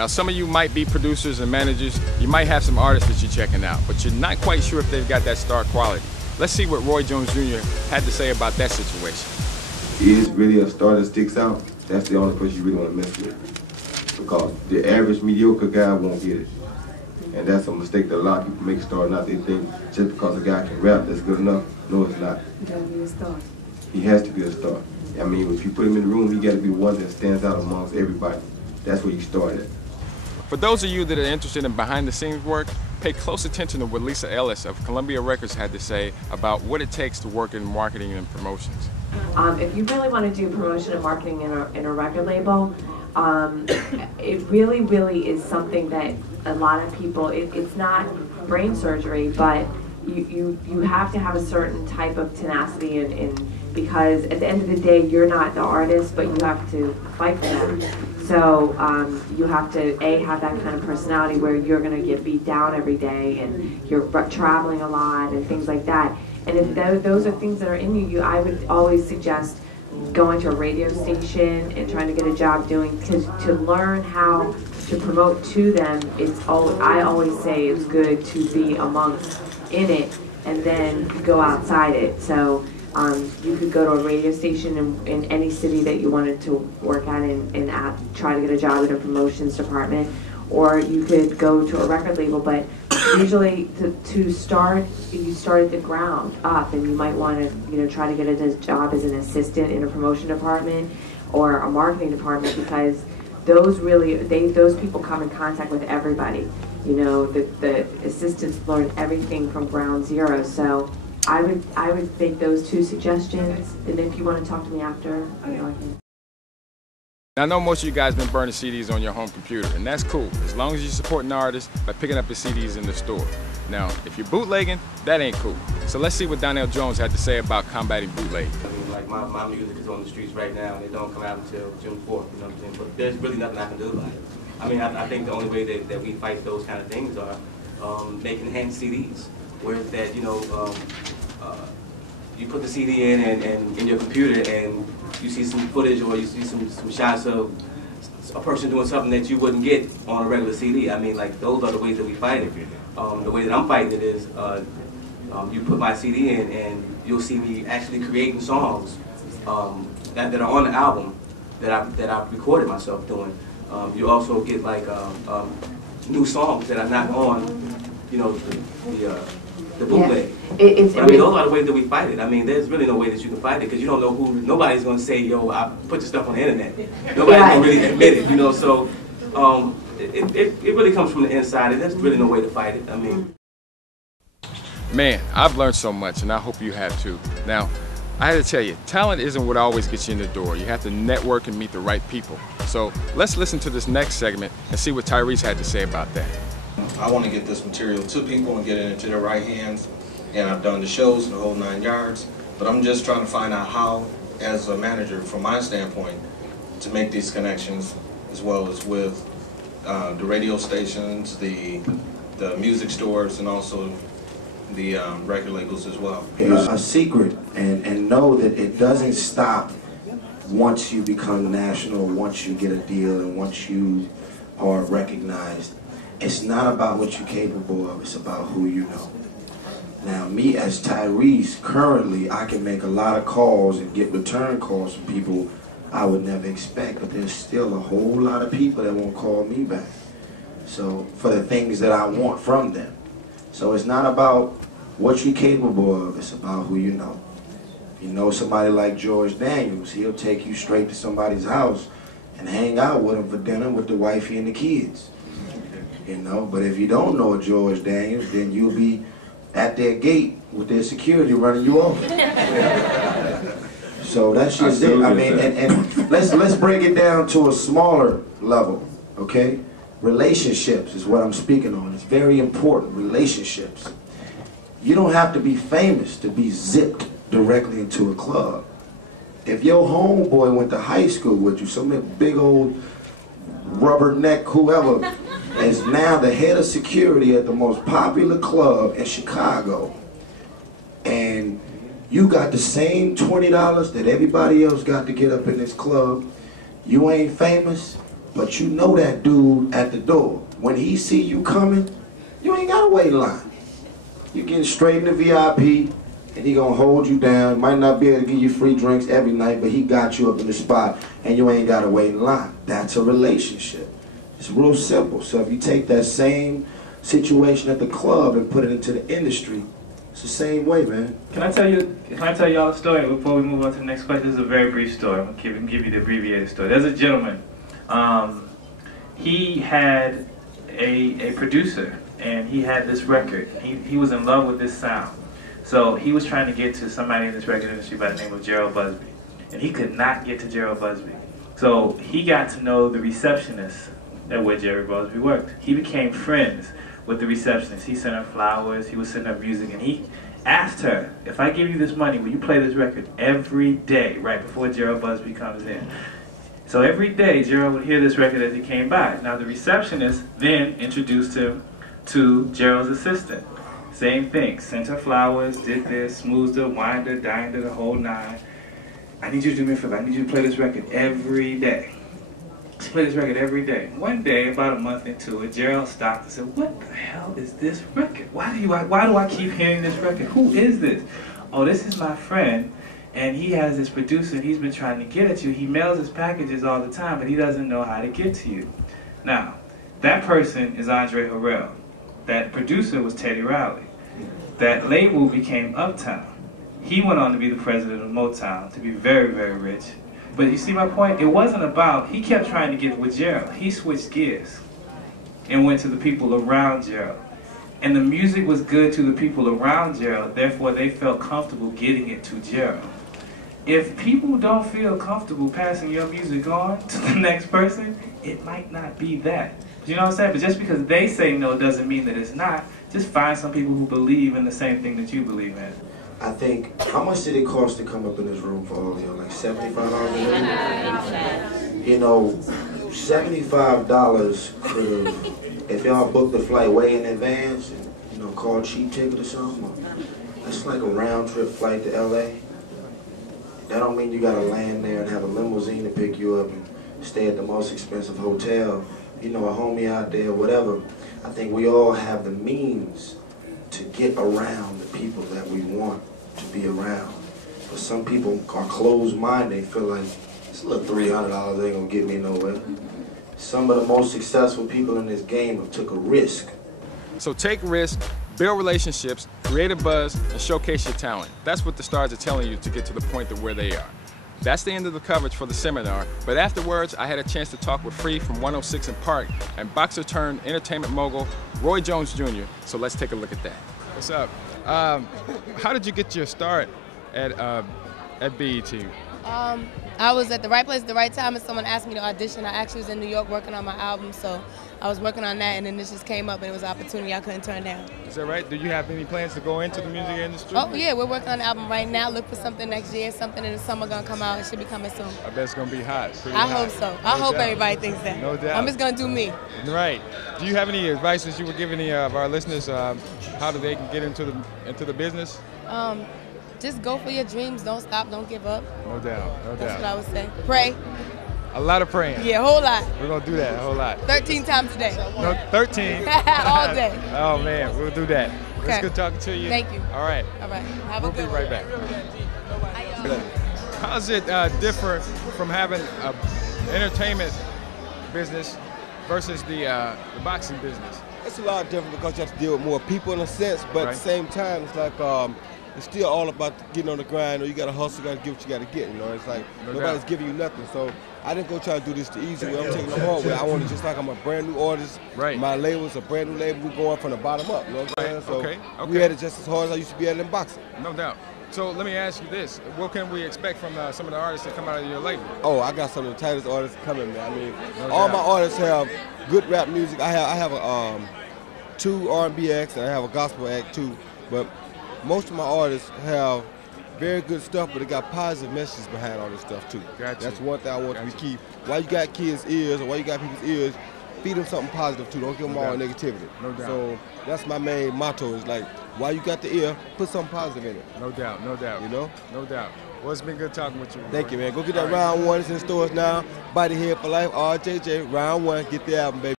Now, some of you might be producers and managers. You might have some artists that you're checking out, but you're not quite sure if they've got that star quality. Let's see what Roy Jones Jr. had to say about that situation. Is really a star that sticks out, that's the only person you really want to mess with. Because the average mediocre guy won't get it. And that's a mistake that a lot of people make start out. They think just because a guy can rap, that's good enough. No, it's not. He got to be a star. He has to be a star. I mean, if you put him in the room, he got to be one that stands out amongst everybody. That's where you start at. For those of you that are interested in behind-the-scenes work, pay close attention to what Lisa Ellis of Columbia Records had to say about what it takes to work in marketing and promotions. If you really want to do promotion and marketing in a record label, it really is something that a lot of people, it's not brain surgery, but you have to have a certain type of tenacity because at the end of the day, you're not the artist, but you have to fight for them. So you have to, have that kind of personality where you're going to get beat down every day and you're traveling a lot and things like that. And if those are things that are in you, I would always suggest going to a radio station and trying to get a job doing, because to learn how to promote to them, I always say it's good to be amongst in it and then go outside it. So you could go to a radio station in any city that you wanted to work at and try to get a job in a promotions department, or you could go to a record label. But usually to start, you start at the ground up, and you might want to try to get a job as an assistant in a promotion department or a marketing department, because those people come in contact with everybody. The assistants learn everything from ground zero. So I would make those two suggestions, and if you want to talk to me after, I can. I know most of you guys been burning CDs on your home computer, and that's cool, as long as you're supporting artists by picking up the CDs in the store. Now, if you're bootlegging, that ain't cool. So let's see what Donnell Jones had to say about combating bootlegging. I mean, like my music is on the streets right now, and it don't come out until June 4th, you know what I'm saying? But there's really nothing I can do about it. I mean, I think the only way that we fight those kind of things are making enhanced CDs, where that, you put the CD in your computer and you see some footage or you see some shots of a person doing something that you wouldn't get on a regular CD. I mean, like, those are the ways that we fight it. The way that I'm fighting it is you put my CD in and you'll see me actually creating songs that are on the album that I've recorded myself doing. You also get like new songs that are not on, the bootleg. Yeah. I mean, those are the ways that we fight it. I mean, there's really no way that you can fight it, because you don't know nobody's going to say, yo, I put your stuff on the internet. Nobody's going to really admit it, so it really comes from the inside, and there's really no way to fight it. I mean. Man, I've learned so much, and I hope you have too. Now, I had to tell you, talent isn't what always gets you in the door. You have to network and meet the right people. So let's listen to this next segment and see what Tyrese had to say about that. I want to get this material to people and get it into their right hands, and I've done the shows and the whole 9 yards, but I'm just trying to find out how, as a manager, from my standpoint, to make these connections, as well as with the radio stations, the music stores, and also the record labels as well. It's a secret, and know that it doesn't stop once you become national, once you get a deal, and once you are recognized. It's not about what you're capable of, it's about who you know. Now, me as Tyrese, currently, I can make a lot of calls and get return calls from people I would never expect, but there's still a whole lot of people that won't call me back. So, for the things that I want from them. So it's not about what you're capable of, it's about who you know. If you know somebody like George Daniels, he'll take you straight to somebody's house and hang out with him for dinner with the wifey and the kids. But if you don't know a George Daniels, then you'll be at their gate with their security running you over. So that's just it. I mean, and let's break it down to a smaller level, okay? Relationships is what I'm speaking on. It's very important, relationships. You don't have to be famous to be zipped directly into a club. If your homeboy went to high school with you, some big old rubberneck whoever is now the head of security at the most popular club in Chicago, and you got the same $20 that everybody else got to get up in this club, you ain't famous, But you know that dude at the door. When he see you coming, you ain't gotta wait in line. You getting straight in the VIP, and he gonna hold you down. Might not be able to give you free drinks every night, but he got you up in the spot, and you ain't gotta wait in line. That's a relationship. It's real simple. So if you take that same situation at the club and put it into the industry, it's the same way, man. Can I tell y'all a story before we move on to the next question? This is a very brief story. I'm gonna give you the abbreviated story. There's a gentleman. He had a producer, and he had this record. He was in love with this sound. So he was trying to get to somebody in this record industry by the name of Gerald Busby. And he could not get to Gerald Busby. So he got to know the receptionist at where Gerald Busby worked. He became friends with the receptionist. He sent her flowers, he was sending her music, and he asked her, if I give you this money, will you play this record every day right before Gerald Busby comes in? So every day, Gerald would hear this record as he came by. Now the receptionist then introduced him to Gerald's assistant. Same thing, sent her flowers, did this, smoothed her, wined her, dined her, the whole nine. I need you to do me a favor, I need you to play this record every day. Just play this record every day. One day, about a month into it, Gerald stopped and said, what the hell is this record? Why do I keep hearing this record? Who is this? Oh, this is my friend, and he has this producer, and he's been trying to get at you. He mails his packages all the time, but he doesn't know how to get to you. Now, that person is Andre Harrell. That producer was Teddy Riley. That label became Uptown. He went on to be the president of Motown, to be very, very rich. But you see my point? It wasn't about, he kept trying to get with Gerald. He switched gears and went to the people around Gerald. And the music was good to the people around Gerald, therefore they felt comfortable getting it to Gerald. If people don't feel comfortable passing your music on to the next person, it might not be that. You know what I'm saying? But just because they say no doesn't mean that it's not. Just find some people who believe in the same thing that you believe in. I think, how much did it cost to come up in this room for all of y'all? Like $75 You know, $75 could have, if y'all booked the flight way in advance, and, you know, called cheap ticket or something, that's like a round trip flight to LA. That don't mean you gotta land there and have a limousine to pick you up and stay at the most expensive hotel. You know, a homie out there, whatever. I think we all have the means to get around the people that we want to be around. But some people are closed-minded. They feel like, this little $300 ain't gonna get me nowhere. Some of the most successful people in this game have took a risk. So take risks, build relationships, create a buzz, and showcase your talent. That's what the stars are telling you to get to the point of where they are. That's the end of the coverage for the seminar, but afterwards I had a chance to talk with Free from 106 and Park and boxer turned entertainment mogul Roy Jones Jr. So let's take a look at that. What's up? How did you get your start at BET? I was at the right place at the right time, and someone asked me to audition. I actually was in New York working on my album, so I was working on that, and then this just came up, and it was an opportunity I couldn't turn down. Is that right? Do you have any plans to go into the music industry? Oh yeah, we're working on the album right now. Look for something next year. Something in the summer gonna come out. It should be coming soon. I bet it's gonna be hot. I hope so. I hope everybody thinks that. No doubt. I'm just gonna do me. Right. Do you have any advice that you would give any of our listeners how do they can get into the business? Just go for your dreams. Don't stop. Don't give up. No doubt. No doubt. That's what I would say. Pray. A lot of praying. Yeah, a whole lot. We're gonna do that a whole lot. 13 times a day. No, 13. All day. Oh man, we'll do that. Okay. It's good talking to you. Thank you. All right. All right. Have We'll a good be right back. How's it differ from having an entertainment business versus the boxing business? It's a lot different because you have to deal with more people in a sense, but at the same time, it's like it's still all about getting on the grind. Or you got to hustle, you got to get what you got to get. You know, it's like nobody's giving you nothing. So I didn't go try to do this the easy way. I'm taking the hard way. I want to just like I'm a brand new artist. Right. My label's a brand new label. We're going from the bottom up. You know what I'm saying? So we had it just as hard as I used to be at it in boxing. No doubt. So let me ask you this: what can we expect from some of the artists that come out of your label? Oh, I got some of the tightest artists coming, man. I mean, all my artists have good rap music. I have a 2 R&B acts and I have a gospel act too. But most of my artists have very good stuff, but they got positive messages behind all this stuff too. Gotcha. That's one thing I want to keep. Why you got kids' ears or why you got people's ears, feed them something positive too. Don't give them all negativity. No doubt. So that's my main motto is like, why you got the ear, put something positive in it. No doubt, no doubt. You know? No doubt. Well, it's been good talking with you. Thank you, man. Go get that round one. It's in stores now. Body Head for Life, RJJ, round one. Get the album, baby.